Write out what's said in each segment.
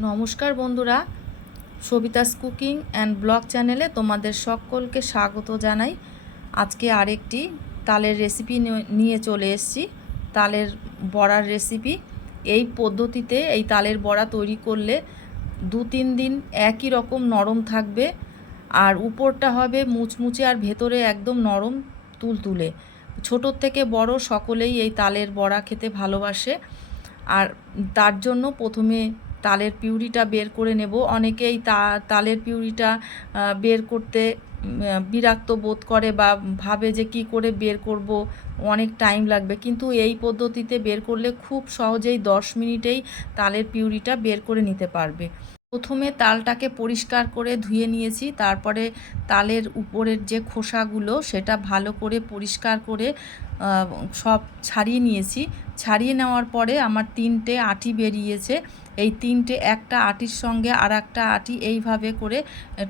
নমস্কার বন্ধুরা, সবিতাস cooking and blog চ্যানেলে তোমাদের সকলকে স্বাগত জানাই। আজকে আরেকটি তালের রেসিপি নিয়ে চলে এসেছি। তালের বড়ার রেসিপি। এই পদ্ধতিতে এই তালের বড়া তৈরি করলে 2-3 দিন একই রকম নরম থাকবে, আর উপরটা হবে মুচমুচে আর ভেতরে একদম নরম তুলতুলে। ছোটোর থেকে বড় সকলেই এই তালের বড়া খেতে ভালোবাসে। আর তার জন্য প্রথমে তালের পিউরিটা বের করে নেব। অনেকেই তালের পিউরিটা বের করতে বিরক্ত বোধ করে বা ভাবে যে কি করে বের করব, অনেক টাইম লাগবে, কিন্তু এই পদ্ধতিতে বের করলে খুব সহজেই 10 মিনিটেই তালের পিউরিটা বের করে নিতে পারবে। প্রথমে তালটাকে পরিষ্কার করে ধুয়ে নিয়েছি, তারপরে তালের উপরের যে খোসাগুলো সেটা ভালো করে পরিষ্কার করে সব ছাড়িয়ে নিয়েছি। ছাড়িয়ে নেওয়ার পরে আমার 3টে আঁটি বেরিয়েছে। এই 3টে, একটা আঁটির সঙ্গে আর একটা আঁটি এইভাবে করে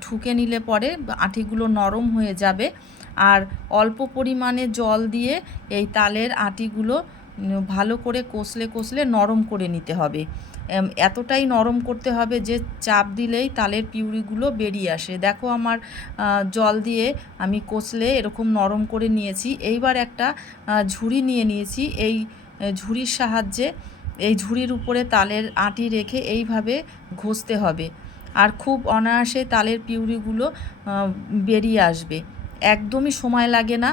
ঠুকে নিলে পরে আঁটিগুলো নরম হয়ে যাবে। আর অল্প পরিমাণে জল দিয়ে এই তালের আঁটিগুলো ভালো করে কষলে নরম করে নিতে হবে। এতটাই নরম করতে হবে যে চাপ দিলেই তালের পিউরিগুলো বেরিয়ে আসে। দেখো আমার জল দিয়ে আমি কষলে এরকম নরম করে নিয়েছি। এইবার একটা ঝুড়ি নিয়ে নিয়েছি। এই ঝুড়ির সাহায্যে এই ঝুড়ির উপরে তালের আঁটি রেখে এইভাবে ঘষতে হবে, আর খুব অনায়াসে তালের পিউরিগুলো বেরিয়ে আসবে। একদমই সময় লাগে না,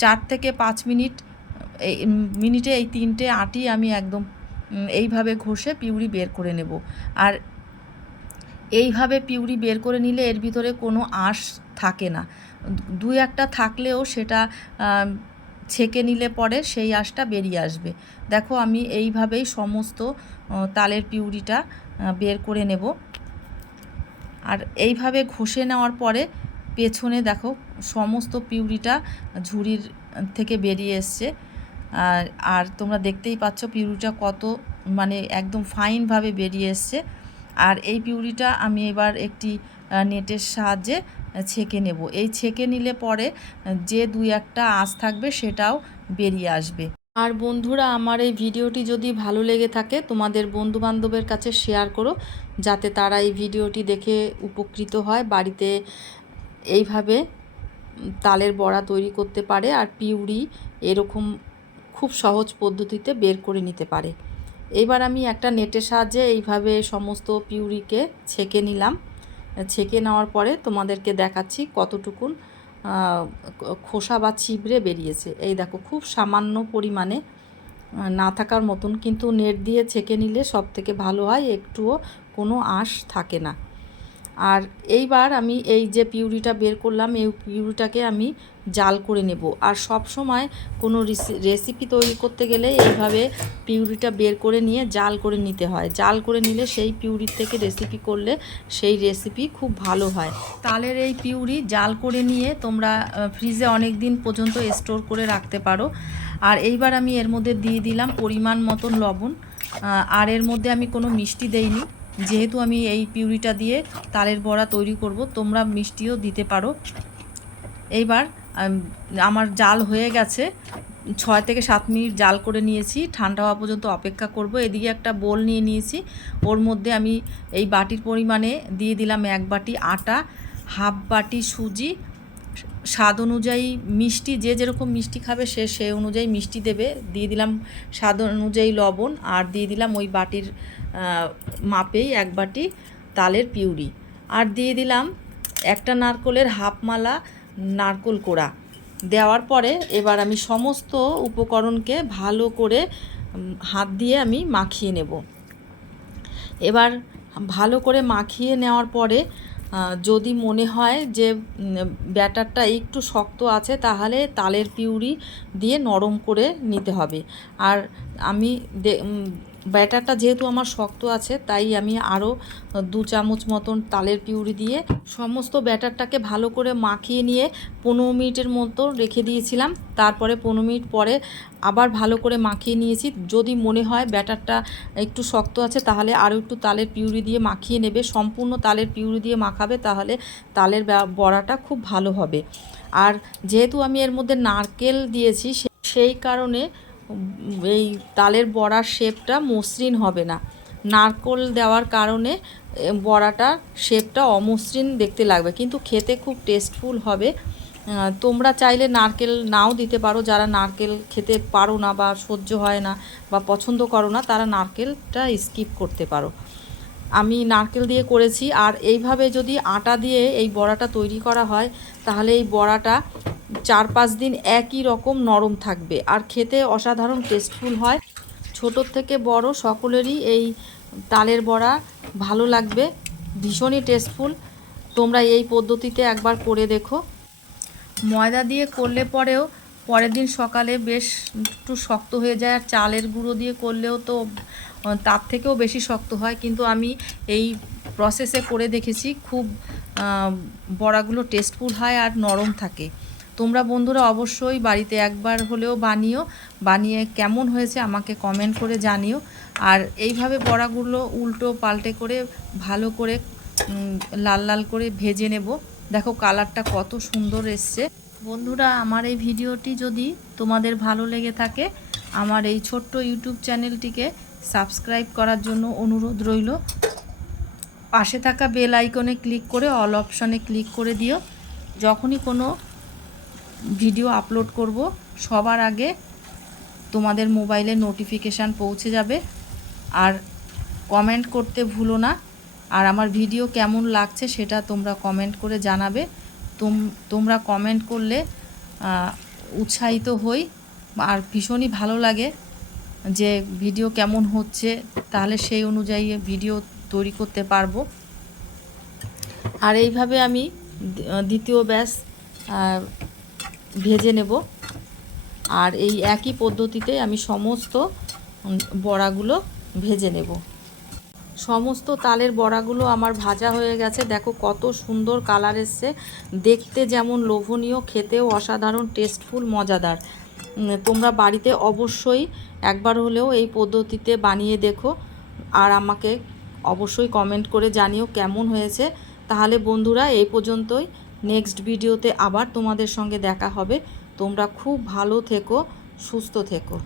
4 থেকে 5 মিনিটে এই 3টে আঁটি আমি একদম এইভাবে ঘষে পিউরি বের করে নেব। আর এইভাবে পিউরি বের করে নিলে এর ভিতরে কোনো আঁশ থাকে না। 2-1টা থাকলেও সেটা ছেঁকে নিলে পরে সেই আঁশটা বেরিয়ে আসবে। দেখো আমি এইভাবেই সমস্ত তালের পিউরিটা বের করে নেব। আর এইভাবে ঘষে নেওয়ার পরে পেছনে দেখো সমস্ত পিউরিটা ঝুড়ির থেকে বেরিয়ে এসছে। আর তোমরা দেখতেই পাচ্ছ পিউরিটা কত মানে একদম ফাইনভাবে বেরিয়ে এসছে। আর এই পিউরিটা আমি এবার একটি নেটের সাহায্যে ছেঁকে নেব। এই ছেঁকে নিলে পরে যে 2-1টা আঁশ থাকবে সেটাও বেরিয়ে আসবে। আর বন্ধুরা, আমার এই ভিডিওটি যদি ভালো লেগে থাকে তোমাদের বন্ধুবান্ধবের কাছে শেয়ার করো, যাতে তারা এই ভিডিওটি দেখে উপকৃত হয়, বাড়িতে এইভাবে তালের বড়া তৈরি করতে পারে আর পিউরি এরকম খুব সহজ পদ্ধতিতে বের করে নিতে পারে। এবার আমি একটা নেটের সাহায্যে এইভাবে সমস্ত পিউরিকে ছেঁকে নিলাম। ছেঁকে নেওয়ার পরে তোমাদেরকে দেখাচ্ছি কতটুকুন খোসা বা ছিবড়ে বেরিয়েছে। এই দেখো খুব সামান্য পরিমাণে না থাকার মতন, কিন্তু নেট দিয়ে ছেঁকে নিলে সব থেকে ভালো হয়, একটুও কোনো আঁশ থাকে না। আর এইবার আমি এই যে পিউরিটা বের করলাম, এই পিউরিটাকে আমি জাল করে নেব। আর সব সময় কোনো রেসিপি তৈরি করতে গেলে এইভাবে পিউরিটা বের করে নিয়ে জাল করে নিতে হয়। জাল করে নিলে সেই পিউরির থেকে রেসিপি করলে সেই রেসিপি খুব ভালো হয়। তালের এই পিউরি জাল করে নিয়ে তোমরা ফ্রিজে অনেক দিন পর্যন্ত স্টোর করে রাখতে পারো। আর এইবার আমি এর মধ্যে দিয়ে দিলাম পরিমাণ মতন লবণ। আর এর মধ্যে আমি কোনো মিষ্টি দেইনি, যেহেতু আমি এই পিউরিটা দিয়ে তালের বড়া তৈরি করব, তোমরা মিষ্টিও দিতে পারো। এইবার আমার জাল হয়ে গেছে, 6 থেকে 7 মিনিট জাল করে নিয়েছি। ঠান্ডা হওয়া পর্যন্ত অপেক্ষা করব। এদিকে একটা বোল নিয়ে নিয়েছি, ওর মধ্যে আমি এই বাটির পরিমাণে দিয়ে দিলাম 1 বাটি আটা, হাফ বাটি সুজি, স্বাদ অনুযায়ী মিষ্টি, যে যেরকম মিষ্টি খাবে সে অনুযায়ী মিষ্টি দেবে, দিয়ে দিলাম স্বাদ অনুযায়ী লবণ, আর দিয়ে দিলাম ওই বাটির মাপেই 1 বাটি তালের পিউরি, আর দিয়ে দিলাম একটা নারকোলের হাফ মালা নারকোল কোড়া। দেওয়ার পরে এবার আমি সমস্ত উপকরণকে ভালো করে হাত দিয়ে আমি মাখিয়ে নেব। এবার ভালো করে মাখিয়ে নেওয়ার পরে যদি মনে হয় যে ব্যাটারটা একটু শক্ত আছে, তাহলে তালের পিউরি দিয়ে নরম করে নিতে হবে। আর আমি ব্যাটারটা যেহেতু আমার শক্ত আছে, তাই আমি আরও 2 চামচ মতন তালের পিউরি দিয়ে সমস্ত ব্যাটারটাকে ভালো করে মাখিয়ে নিয়ে 15 মিনিটের মতো রেখে দিয়েছিলাম। তারপরে 15 মিনিট পরে আবার ভালো করে মাখিয়ে নিয়েছি। যদি মনে হয় ব্যাটারটা একটু শক্ত আছে, তাহলে আরও একটু তালের পিউরি দিয়ে মাখিয়ে নেবে। সম্পূর্ণ তালের পিউরি দিয়ে মাখাবে, তাহলে তালের বড়াটা খুব ভালো হবে। আর যেহেতু আমি এর মধ্যে নারকেল দিয়েছি, সেই কারণে এই তালের বড়ার শেপটা মসৃণ হবে না। নারকেল দেওয়ার কারণে বড়াটা শেপটা অমসৃণ দেখতে লাগবে, কিন্তু খেতে খুব টেস্টফুল হবে। তোমরা চাইলে নারকেল নাও দিতে পারো, যারা নারকেল খেতে পারো না বা সহ্য হয় না বা পছন্দ করো না তারা নারকেলটা স্কিপ করতে পারো। আমি নারকেল দিয়ে করেছি। আর এইভাবে যদি আটা দিয়ে এই বড়াটা তৈরি করা হয় তাহলে এই বড়াটা 4-5 দিন একই রকম নরম থাকবে আর খেতে অসাধারণ টেস্টফুল হয়। ছোটোর থেকে বড় সকলেরই এই তালের বড়া ভালো লাগবে, ভীষণই টেস্টফুল। তোমরা এই পদ্ধতিতে একবার করে দেখো। ময়দা দিয়ে করলে পরেও পরের দিন সকালে বেশ একটু শক্ত হয়ে যায়, আর চালের গুঁড়ো দিয়ে করলেও তো তার থেকেও বেশি শক্ত হয়, কিন্তু আমি এই প্রসেসে করে দেখেছি, খুব বড়াগুলো টেস্টফুল হয় আর নরম থাকে। তোমরা বন্ধুরা অবশ্যই বাড়িতে একবার হলেও বানিয়ে কেমন হয়েছে আমাকে কমেন্ট করে জানিও। আর এইভাবে বড়াগুলো উল্টো পাল্টে করে ভালো করে লাল লাল করে ভেজে নেব। দেখো কালারটা কত সুন্দর এসছে। বন্ধুরা, আমার এই ভিডিওটি যদি তোমাদের ভালো লেগে থাকে আমার এই ছোট্ট ইউটিউব চ্যানেলটিকে সাবস্ক্রাইব করার জন্য অনুরোধ রইল। পাশে থাকা বেল আইকনে ক্লিক করে অল অপশানে ক্লিক করে দিও। যখনই কোনো ভিডিও আপলোড করব সবার আগে তোমাদের মোবাইলে নোটিফিকেশান পৌঁছে যাবে। আর কমেন্ট করতে ভুলো না। আর আমার ভিডিও কেমন লাগছে সেটা তোমরা কমেন্ট করে জানাবে। তোমরা কমেন্ট করলে উৎসাহিত হই আর ভীষণই ভালো লাগে যে ভিডিও কেমন হচ্ছে, তাহলে সেই অনুযায়ী ভিডিও তৈরি করতে পারবো। আর এইভাবে আমি দ্বিতীয় ব্যাচ ভেজে নেব। আর এই একই পদ্ধতিতে আমি সমস্ত বড়াগুলো ভেজে নেব। সমস্ত তালের বড়াগুলো আমার ভাজা হয়ে গেছে। দেখো কত সুন্দর কালার এসছে, দেখতে যেমন লোভনীয়, খেতেও অসাধারণ টেস্টফুল মজাদার। তোমরা বাড়িতে অবশ্যই একবার হলেও এই পদ্ধতিতে বানিয়ে দেখো আর আমাকে অবশ্যই কমেন্ট করে জানিও কেমন হয়েছে। তাহলে বন্ধুরা এই পর্যন্তই, নেক্সট ভিডিওতে আবার তোমাদের সঙ্গে দেখা হবে। তোমরা খুব ভালো থেকো, সুস্থ থেকো।